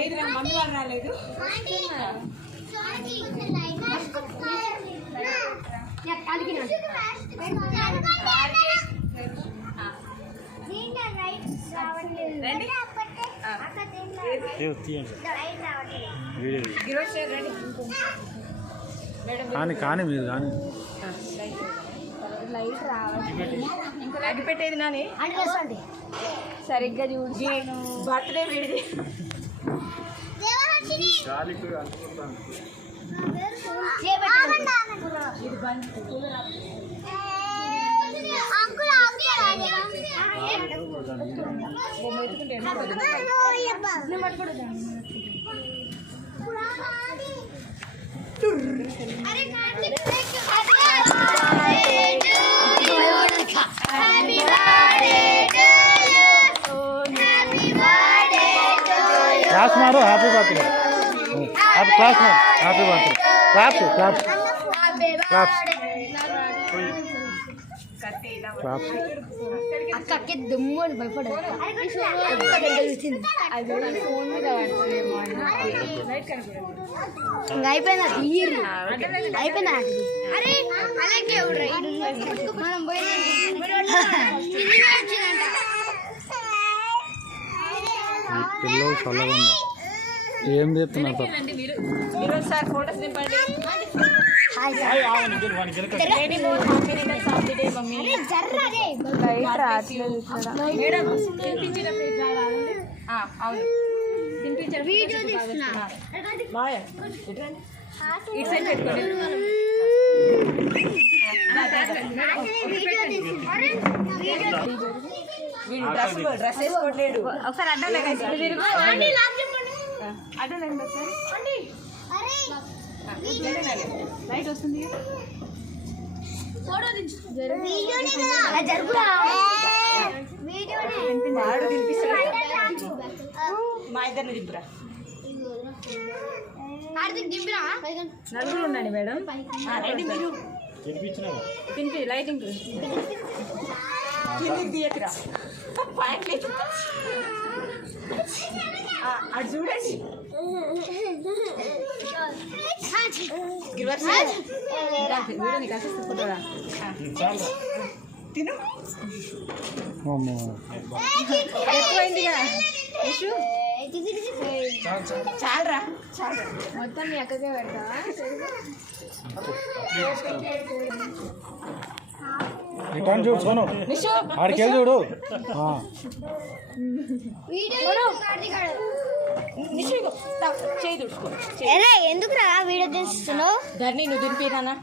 ఏది మందు వాళ్ళు రాలేదు. కానీ మీరు కానీ లైట్ రావాలి. ఇంకో లైట్ పెట్టేది నాని సరిగ్గా చూసి బర్త్డే వీడిది. क्लास मारो हैप्पी बर्थडे आप क्लास में happy birthday claps claps claps claps అక్కకి దుమ్ము అని భయపడదు. ఇంకా అయిపోయిందా అయిపోయిందా మనం పిల్లలు చల్లగా ఏం చెప్తున్నారు సార్ ఫోటోస్ నింపండి. డ్రెస్ వేసుకోవట్లేడు. ఒకసారి అడ్డం లైట్ వస్తుంది. మా ఇద్దరిని దింపురా. నలుగురు ఉండండి మేడం. మీరు తినిపి లైటింగ్ దియకురా. అటు చూడండి. తిను ఎక్కువైంది కదా చాలరా. మొత్తం మీ అక్కకే పెడతా. రిటర్న్ చూడు సోను ఆడికెళ్ళి చూడు. ఎందుకురా వీడియో తీస్తున్నావు? ధర్ని నువ్వు దింపిరానా?